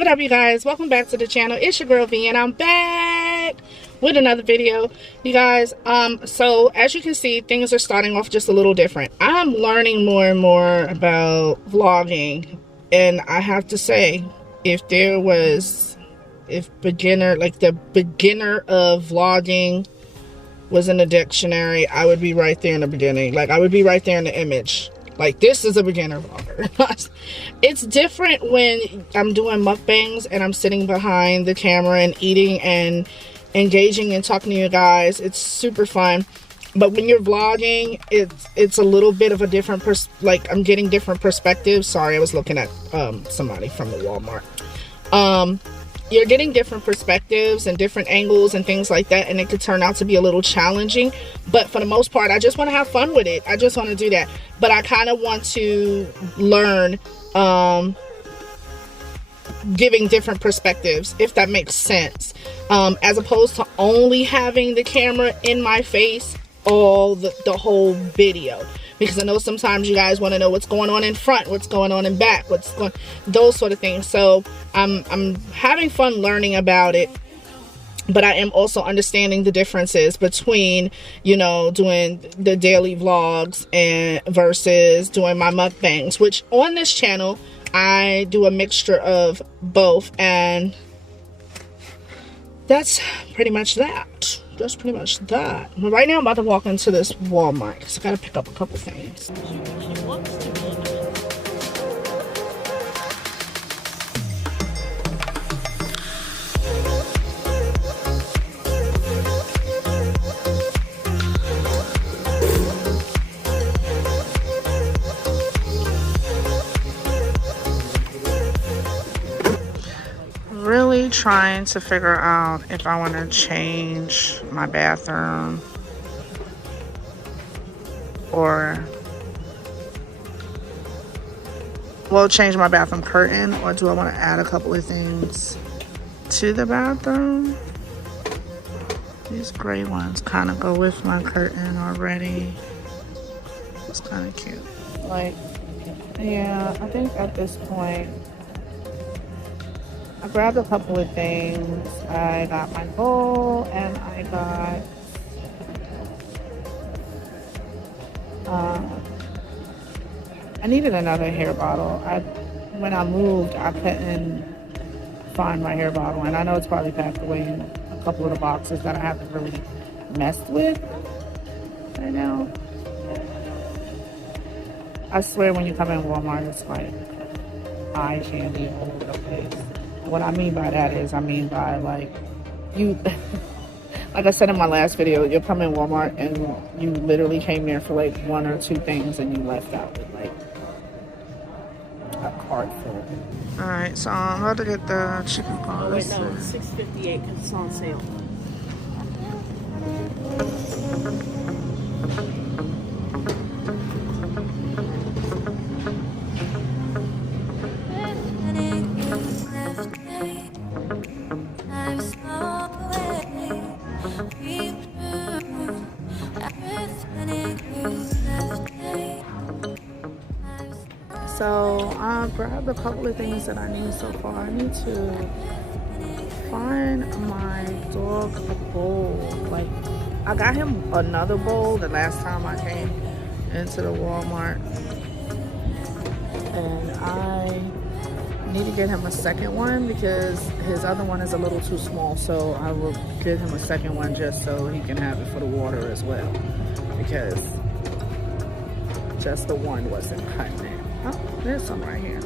What up, you guys? Welcome back to the channel. It's your girl V, and I'm back with another video, you guys. So as you can see, things are starting off just a little different. I'm learning more and more about vlogging, and I have to say, if beginner, like the beginner of vlogging was in the dictionary, I would be right there in the beginning. Like, I would be right there in the image. Like, this is a beginner vlogger. It's different when I'm doing mukbangs and I'm sitting behind the camera and eating and engaging and talking to you guys. It's super fun. But when you're vlogging, it's a little bit of a different like, I'm getting different perspectives. Sorry, I was looking at somebody from the Walmart. You're getting different perspectives and different angles and things like that, and it could turn out to be a little challenging. But for the most part, I just want to have fun with it. I just want to do that. But I kind of want to learn giving different perspectives, if that makes sense, as opposed to only having the camera in my face all the whole video. Because I know sometimes you guys want to know what's going on in front, what's going on in back, those sort of things. So I'm having fun learning about it, but I am also understanding the differences between, you know, doing the daily vlogs and versus doing my mukbangs, which on this channel I do a mixture of both, and that's pretty much that. That's pretty much that. But right now I'm about to walk into this Walmart because I gotta pick up a couple things. Really trying to figure out if I want to change my bathroom or, well, change my bathroom curtain, or do I want to add a couple of things to the bathroom. These gray ones kind of go with my curtain already. It's kind of cute. Like, yeah, I think at this point I grabbed a couple of things. I got my bowl, and I got I needed another hair bottle. When I moved, I couldn't find my hair bottle, and I know it's probably packed away in a couple of the boxes that I haven't really messed with right now. I swear, when you come in Walmart, it's like eye candy all over the place. What I mean by that is, I mean by, like, you, like I said in my last video, you'll come in Walmart and you literally came there for like one or two things and you left out with like a cart full. Alright, so I'm about to get the chicken paws. Oh wait, no, it's $6.58 because it's on sale. So I grabbed a couple of things that I need so far. I need to find my dog a bowl. Like, I got him another bowl the last time I came into the Walmart, and I need to get him a second one because his other one is a little too small. So I will get him a second one just so he can have it for the water as well, because just the one wasn't cutting it. Oh, there's some right here.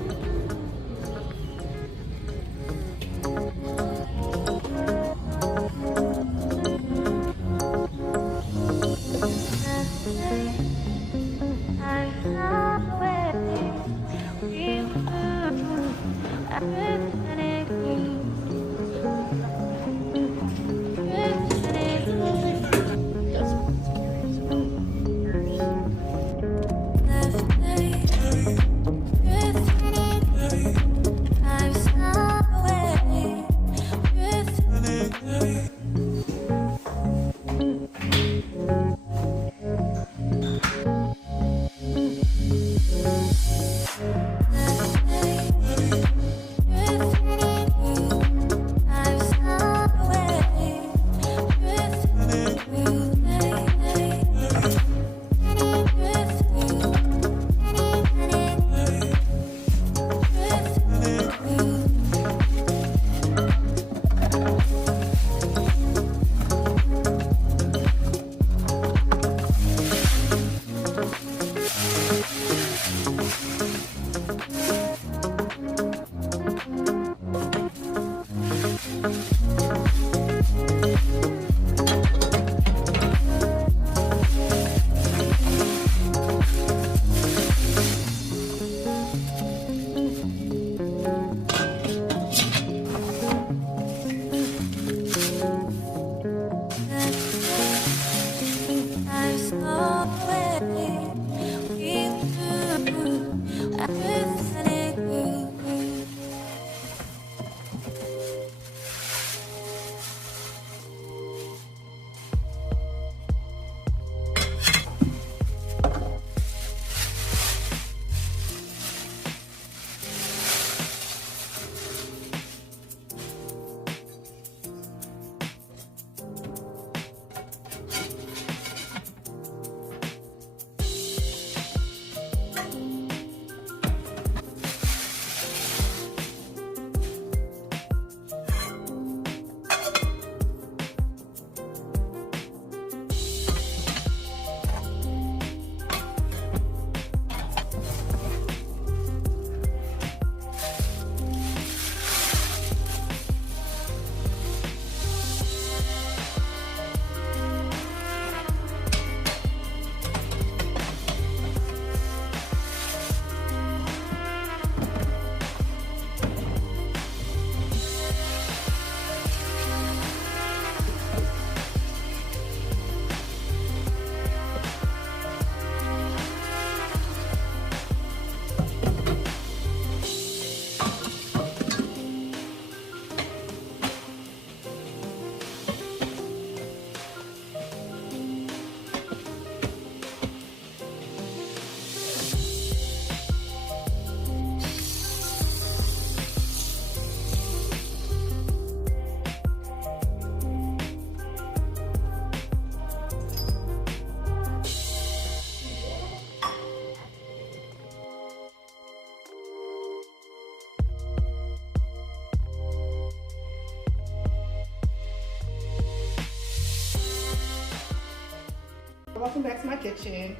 welcome back to my kitchen.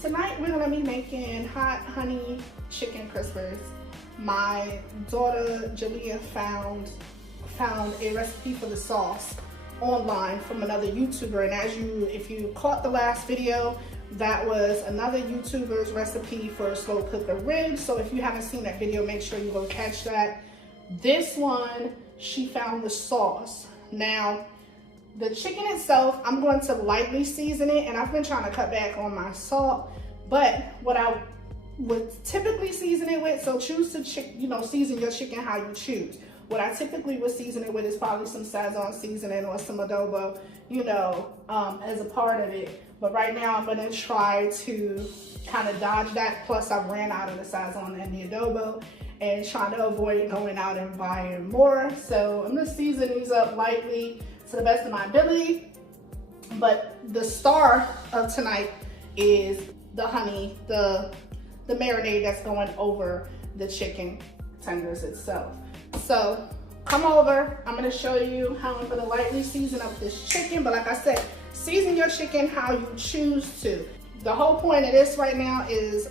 Tonight we're gonna be making hot honey chicken crispers. My daughter Jalea found a recipe for the sauce online from another YouTuber, and if you caught the last video, that was another YouTuber's recipe for slow cooker ribs. So if you haven't seen that video, make sure you go catch that. This one, she found the sauce. Now, the chicken itself, I'm going to lightly season it, and I've been trying to cut back on my salt, but what I would typically season it with, so choose to season your chicken how you choose. What I typically would season it with is probably some Sazon seasoning or some adobo, as a part of it. But right now I'm gonna try to kind of dodge that. Plus I ran out of the Sazon and the adobo, and trying to avoid going out and buying more. So I'm gonna season these up lightly to the best of my ability. But the star of tonight is the honey, the marinade that's going over the chicken tenders itself. So come over, I'm gonna show you how I'm gonna lightly season up this chicken. But like I said, season your chicken how you choose to. The whole point of this right now is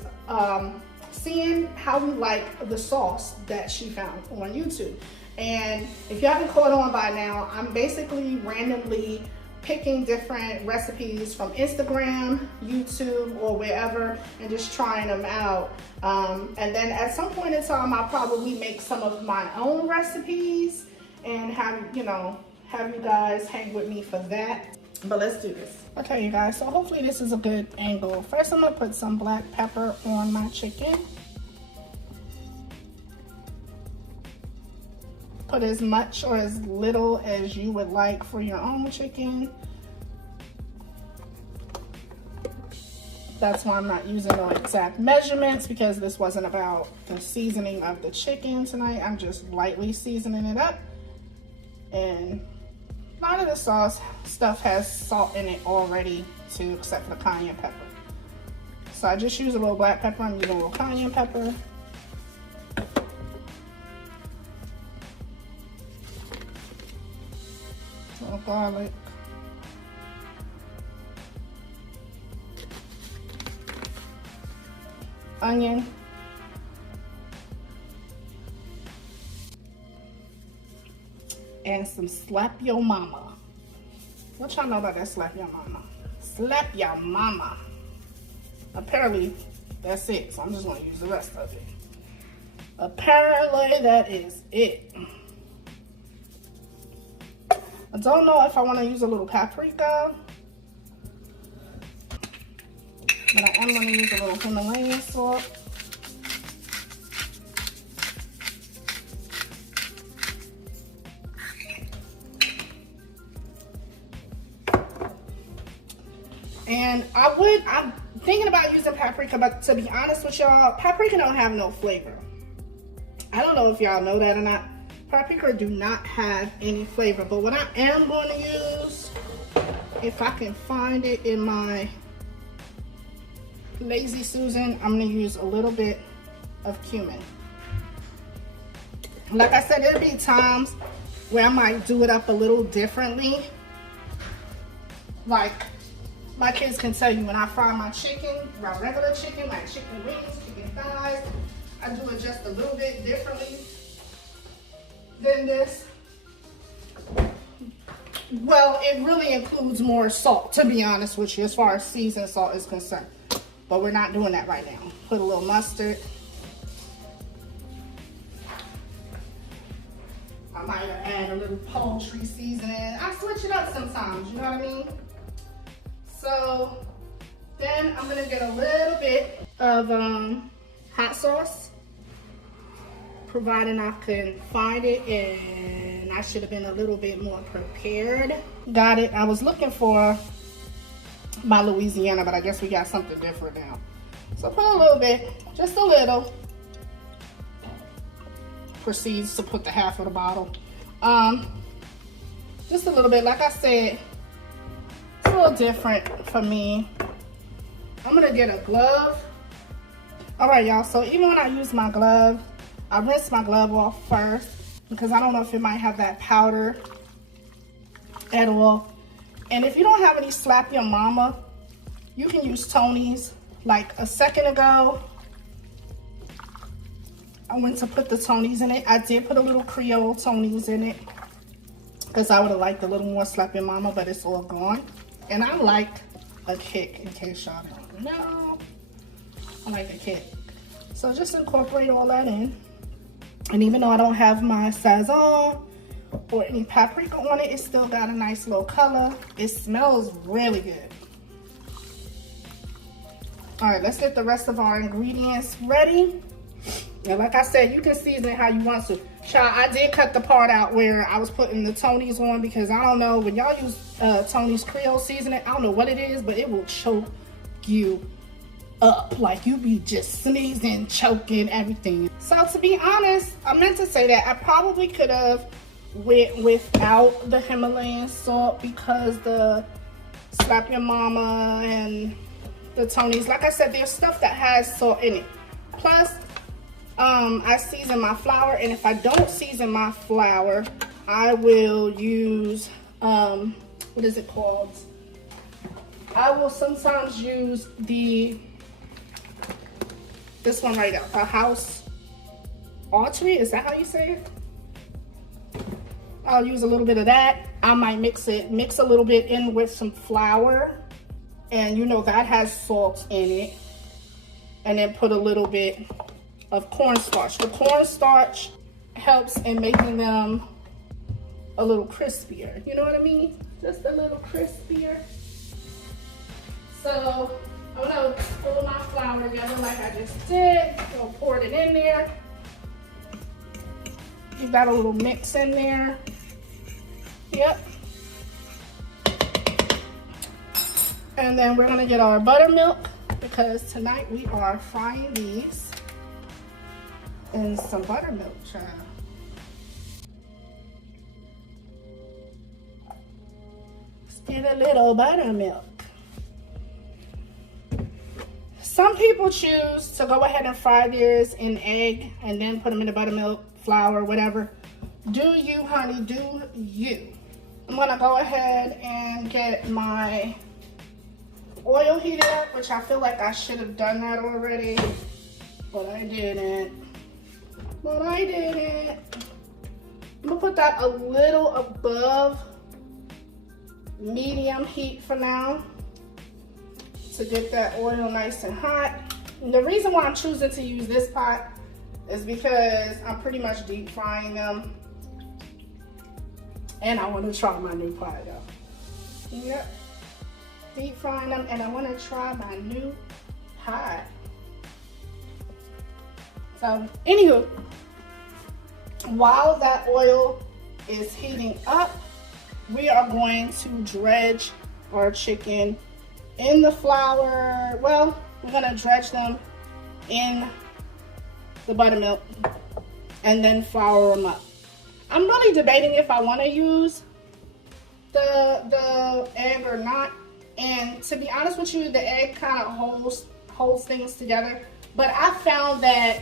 seeing how we like the sauce that she found on YouTube. And if you haven't caught on by now, I'm basically randomly picking different recipes from Instagram, YouTube, or wherever, and just trying them out. And then at some point in time, I'll probably make some of my own recipes and have you guys hang with me for that. But let's do this. Okay, you guys, so hopefully this is a good angle. First, I'm gonna put some black pepper on my chicken. Put as much or as little as you would like for your own chicken. That's why I'm not using no exact measurements, because this wasn't about the seasoning of the chicken tonight. I'm just lightly seasoning it up. And a lot of the sauce stuff has salt in it already too, except for the cayenne pepper. So I just use a little black pepper. I'm using a little cayenne pepper. A little garlic. Onion. And some slap your mama. What y'all know about that slap your mama? Slap your mama. Apparently, that's it. So I'm just gonna use the rest of it. Apparently, that is it. I don't know if I want to use a little paprika, but I am going to use a little Himalayan salt. And I'm thinking about using paprika, but to be honest with y'all, paprika don't have no flavor. I don't know if y'all know that or not. Paprika do not have any flavor, but what I am going to use, if I can find it in my Lazy Susan, I'm going to use a little bit of cumin. Like I said, there'll be times where I might do it up a little differently. Like, my kids can tell you when I fry my chicken, my regular chicken, like chicken wings, chicken thighs, I do it just a little bit differently than this. Well, it really includes more salt, to be honest with you, as far as seasoned salt is concerned. But we're not doing that right now. Put a little mustard. I might add a little poultry seasoning. I switch it up sometimes, you know what I mean? So then I'm gonna get a little bit of hot sauce, providing I can find it, and I should have been a little bit more prepared. Got it. I was looking for my Louisiana, but I guess we got something different now. So put a little bit, just a little. Proceeds to put the half of the bottle. Just a little bit. Like I said, it's a little different for me. I'm gonna get a glove. All right, y'all, so even when I use my glove, I rinse my glove off first, because I don't know if it might have that powder at all. And if you don't have any slap your mama You can use Tony's. Like a second ago, I went to put the Tony's in it. I did put a little Creole Tony's in it because I would have liked a little more Slap Your Mama, but it's all gone. And I like a kick, in case y'all don't know. I like a kick. So just incorporate all that in. And even though I don't have my Sazon or any paprika on it, it still got a nice little color. It smells really good. All right, let's get the rest of our ingredients ready. And like I said, you can season it how you want to. Child, I did cut the part out where I was putting the Tony's on because I don't know, when y'all use Tony's Creole seasoning, I don't know what it is, but it will choke you up. Like you be just sneezing, choking, everything. So to be honest, I meant to say that I probably could have went without the Himalayan salt because the Slap Your Mama and the Tony's, like I said, there's stuff that has salt in it. Plus, I season my flour, and if I don't season my flour, I will use, what is it called? I will sometimes use this one right now, a house artery, is that how you say it? I'll use a little bit of that. I might mix a little bit in with some flour, and you know that has salt in it, and then put a little bit of cornstarch. The cornstarch helps in making them a little crispier. You know what I mean? Just a little crispier. So I'm gonna pull my flour together like I just did. So pour it in there. You got a little mix in there. Yep. And then we're gonna get our buttermilk because tonight we are frying these in some buttermilk, child. Let's get a little buttermilk. Some people choose to go ahead and fry theirs in egg and then put them in the buttermilk, flour, whatever. Do you, honey, do you. I'm gonna go ahead and get my oil heated up, which I feel like I should have done that already, but I didn't. I'm gonna put that a little above medium heat for now to get that oil nice and hot. And the reason why I'm choosing to use this pot is because I'm pretty much deep frying them, and I want to try my new pot though. Yep, deep frying them, and I want to try my new pot. So anywho, while that oil is heating up, we are going to dredge our chicken in the flour. Well, we're gonna dredge them in the buttermilk and then flour them up. I'm really debating if I want to use the egg or not. And to be honest with you, the egg kind of holds things together. But I found that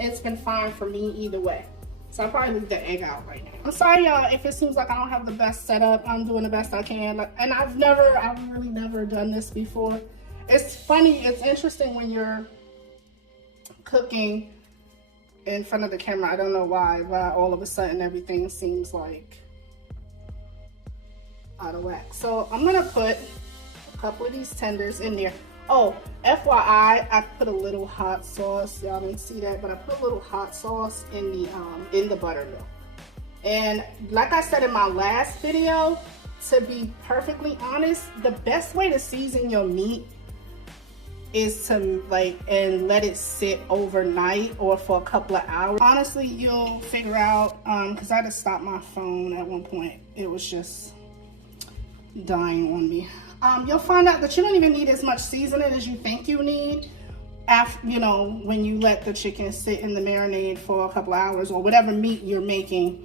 it's been fine for me either way. So I'll probably leave the egg out right now. I'm sorry, y'all, if it seems like I don't have the best setup. I'm doing the best I can. And I've really never done this before. It's funny, it's interesting when you're cooking in front of the camera. I don't know why all of a sudden everything seems like out of whack. So I'm gonna put a couple of these tenders in there. Oh, FYI, I put a little hot sauce. Y'all didn't see that, but I put a little hot sauce in the buttermilk. And like I said in my last video, to be perfectly honest, the best way to season your meat is to and let it sit overnight or for a couple of hours. Honestly, you'll figure out, because I had to stop my phone at one point. It was just dying on me. You'll find out that you don't even need as much seasoning as you think you need after, when you let the chicken sit in the marinade for a couple hours, or whatever meat you're making.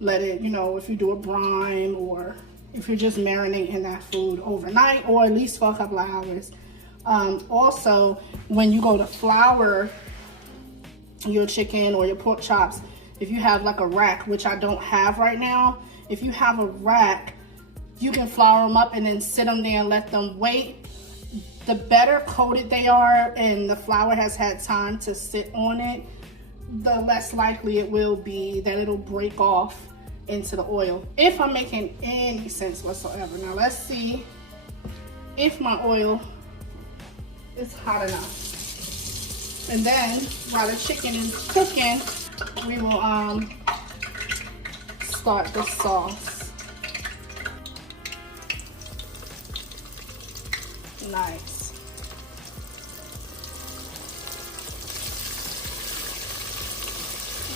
Let it, if you do a brine, or if you're just marinating that food overnight, or at least for a couple of hours. Also, when you go to flour your chicken or your pork chops, if you have like a rack, which I don't have right now, if you have a rack, you can flour them up and then sit them there and let them wait. The better coated they are and the flour has had time to sit on it, the less likely it will be that it'll break off into the oil, if I'm making any sense whatsoever. Now let's see if my oil is hot enough. And then while the chicken is cooking, we will start the sauce. Nice.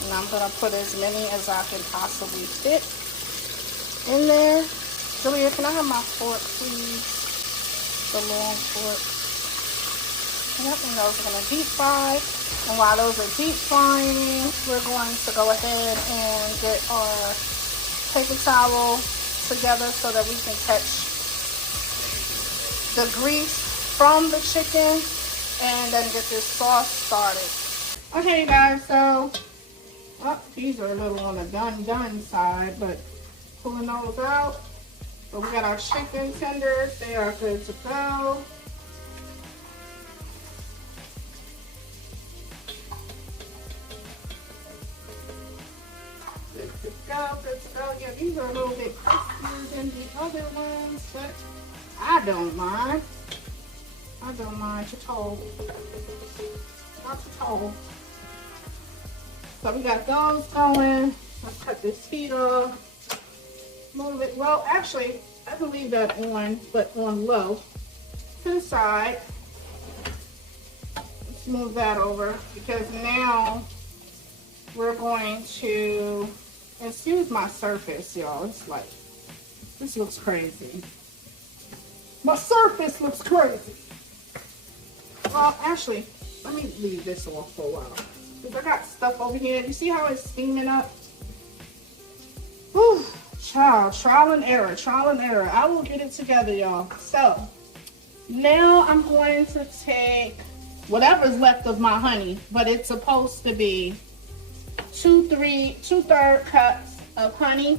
And I'm gonna put as many as I can possibly fit in there. Julia, can I have my fork, please? The long fork. Yep, and those are gonna deep fry. And while those are deep frying, we're going to go ahead and get our paper towel together so that we can catch the grease from the chicken and then get this sauce started. Okay, guys, so these are a little on the done side, but pulling those out. But we got our chicken tenders. They are good to go. Good to go, good to go. Yeah, these are a little bit crispier than the other ones, but I don't mind. I don't mind at all. Not at all. So we got those going. Let's cut this heat off. Move it. Well, actually, I can leave that on, but on low to the side. Let's move that over because now we're going to, excuse my surface, y'all. It's like, this looks crazy. My surface looks crazy. Well, actually, let me leave this off for a while. Because I got stuff over here. You see how it's steaming up? Whew, child, trial and error, trial and error. I will get it together, y'all. So, now I'm going to take whatever's left of my honey, but it's supposed to be 2/3 cups of honey.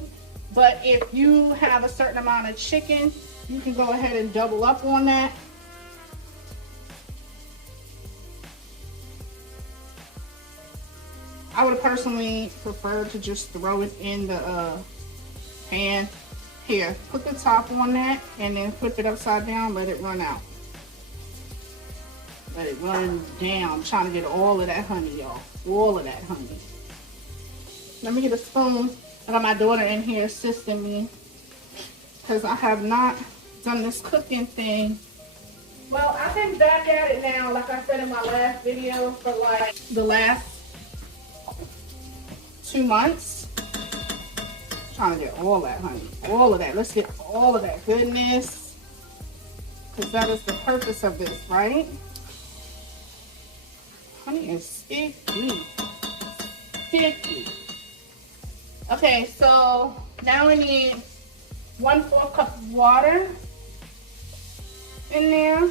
But if you have a certain amount of chicken, you can go ahead and double up on that. I would personally prefer to just throw it in the pan. Here, put the top on that and then flip it upside down, let it run out. Let it run down. I'm trying to get all of that honey, y'all. All of that honey. Let me get a spoon. I got my daughter in here assisting me because I have not done this cooking thing. Well, I've been back at it now, like I said in my last video, for like the last 2 months. Trying to get all that honey, all of that. Let's get all of that goodness, because that is the purpose of this, right? Honey is sticky. Sticky. Okay, so now we need 1/4 cup of water in there.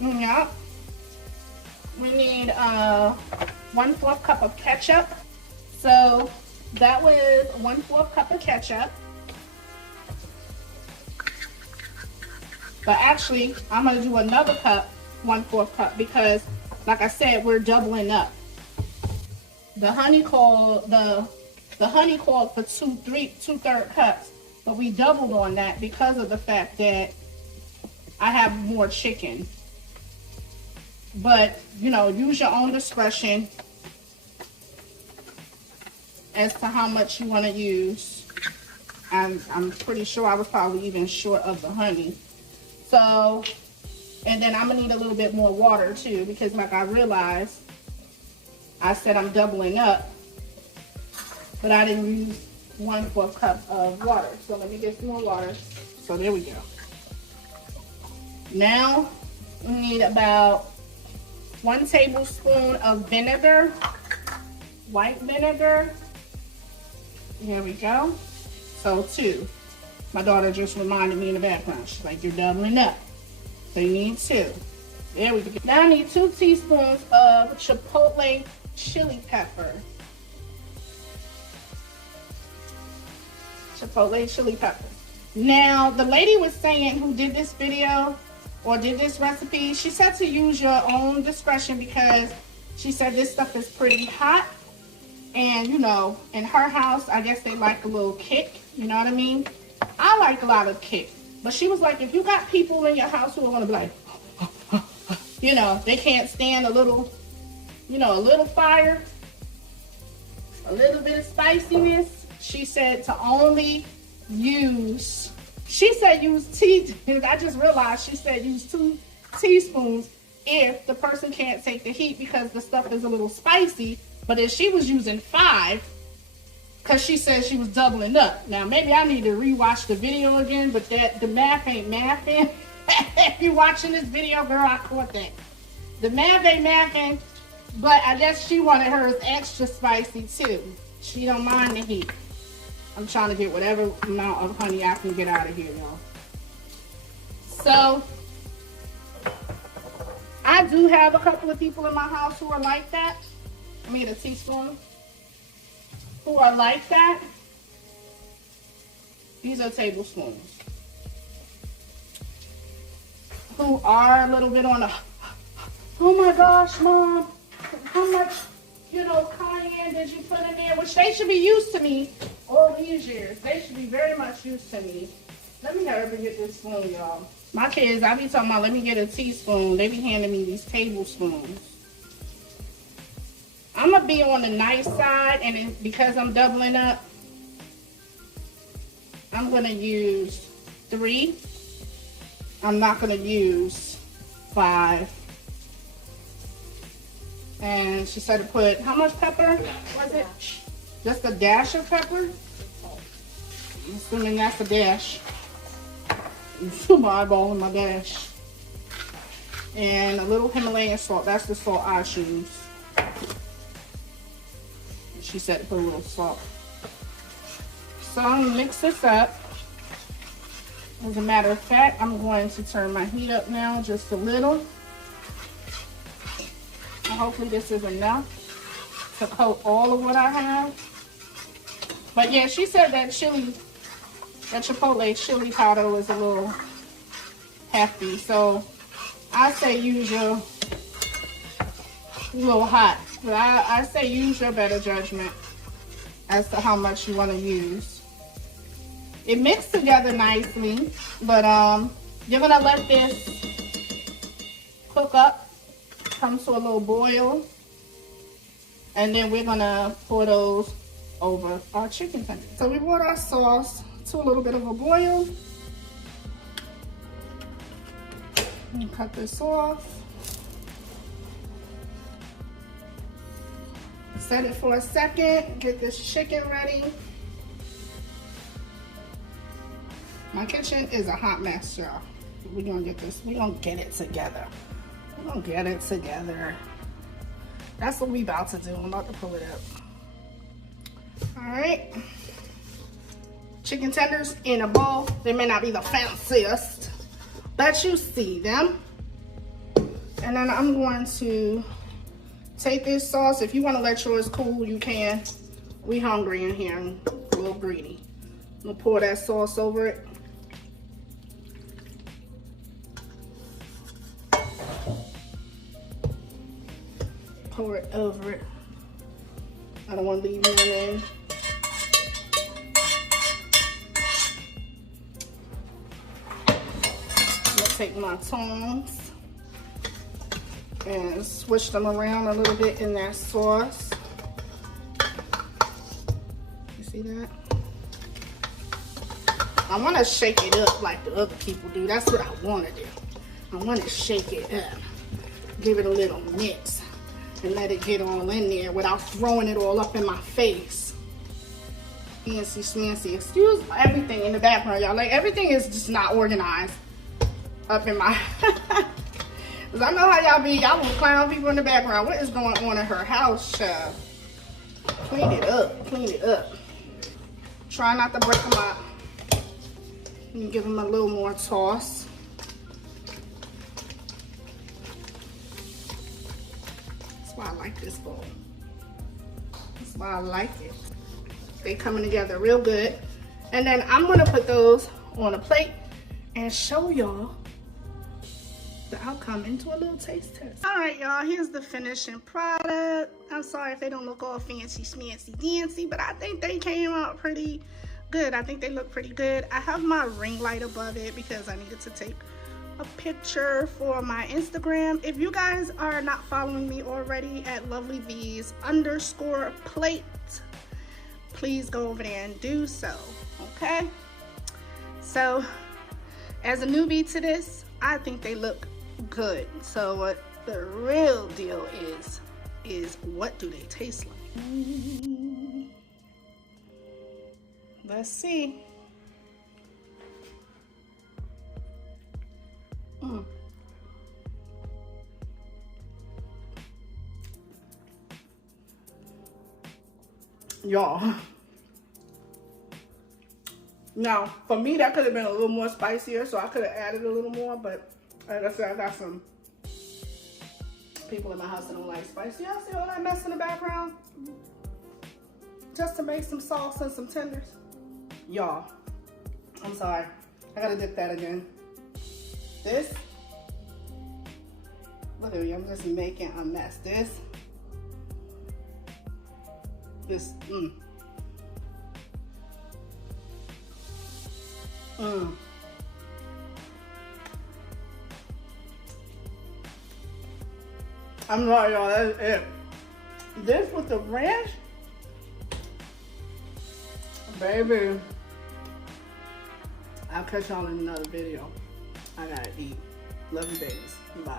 Yep. We need 1/4 cup of ketchup. So that was 1/4 cup of ketchup. But actually, I'm gonna do another cup, 1/4 cup, because like I said, we're doubling up. The honey called for 2/3 cups, but we doubled on that because of the fact that I have more chicken. But, you know, use your own discretion as to how much you want to use. I'm pretty sure I was probably even short of the honey. So, and then I'm going to need a little bit more water too, because like I realized, I said I'm doubling up, but I didn't use 1/4 cup of water. So let me get some more water. So there we go. Now we need about 1 tablespoon of vinegar, white vinegar. Here we go. So 2. My daughter just reminded me in the background. She's like, you're doubling up. So you need 2. There we go. Now I need 2 teaspoons of chipotle chili pepper. Chipotle chili pepper. Now, the lady was saying who did this video or did this recipe, she said to use your own discretion because she said this stuff is pretty hot. And, you know, in her house, I guess they like a little kick. You know what I mean? I like a lot of kick. But she was like, if you got people in your house who are going to be like, you know, they can't stand a little, you know, a little fire, a little bit of spiciness. She said to only use, she said use I just realized she said use 2 teaspoons if the person can't take the heat because the stuff is a little spicy. But if she was using 5, because she said she was doubling up. Now, maybe I need to rewatch the video again, but the math ain't mathing. If you watching this video, girl, I caught that. The math ain't mathing, but I guess she wanted hers extra spicy too. She don't mind the heat. I'm trying to get whatever amount of honey I can get out of here, y'all. So, I do have a couple of people in my house who are like that. I mean, a teaspoon. Who are like that. These are tablespoons. Who are a little bit on the, oh my gosh, Mom, how much, you know, cayenne did you put in there? Which they should be used to me all these years. They should be very much used to me. Let me hurry up and get this spoon, y'all. My kids, I be talking about, let me get a teaspoon. They be handing me these tablespoons. I'm going to be on the nice side, and because I'm doubling up, I'm going to use 3. I'm not going to use 5. And she said to put, how much pepper was it? Just a dash of pepper? I'm assuming that's a dash. I'm eyeballing my dash. And a little Himalayan salt. That's the salt I choose. She said to put a little salt. So I'm going to mix this up. As a matter of fact, I'm going to turn my heat up now just a little. And hopefully this is enough to coat all of what I have. But yeah, she said that Chipotle chili powder was a little hefty. So I say use your little hot. But I say use your better judgment as to how much you want to use. It mixed together nicely, but you're gonna let this cook up, come to a little boil, and then we're gonna pour those over our chicken tenders. So we brought our sauce to a little bit of a boil. And cut this off. Set it for a second, get this chicken ready. My kitchen is a hot mess, y'all. We're gonna get this, we're gonna get it together. We're gonna get it together. That's what we about to do. I'm about to pull it up. All right. Chicken tenders in a bowl. They may not be the fanciest, but you see them. And then I'm going to take this sauce. If you want to let yours cool, you can. We hungry in here and a little greedy. I'm gonna pour that sauce over it. Pour it over it. I don't want to leave none in. I'm gonna take my tongs and switch them around a little bit in that sauce. You see that? I want to shake it up like the other people do. That's what I want to do. I want to shake it up. Give it a little mix and let it get all in there without throwing it all up in my face. Fancy smancy. Excuse everything in the background, y'all. Like, everything is just not organized up in my... Because I know how y'all be. Y'all will clown people in the background. What is going on in her house, child? Clean it up. Clean it up. Try not to break them up. And give them a little more toss. That's why I like this bowl. That's why I like it. They coming together real good. And then I'm gonna put those on a plate and show y'all the outcome into a little taste test. All right, y'all, here's the finishing product. I'm sorry if they don't look all fancy schmancy dancy, but I think they came out pretty good. I think they look pretty good. I have my ring light above it because I needed to take a picture for my Instagram. If you guys are not following me already at lovelybees_plate, please go over there and do so, okay? So as a newbie to this, I think they look good. So what the real deal is what do they taste like? Let's see. Y'all, now for me that could have been a little more spicier, so I could have added a little more, but like I said, I got some people in my house that don't like spicy. Y'all see all that mess in the background? Just to make some sauce and some tenders. Y'all, I'm sorry, I gotta dip that again. This, look at me, I'm just making a mess. This, I'm sorry, y'all, that's it. This with the ranch, baby. I'll catch y'all in another video. I gotta eat. Love you, babies. Bye.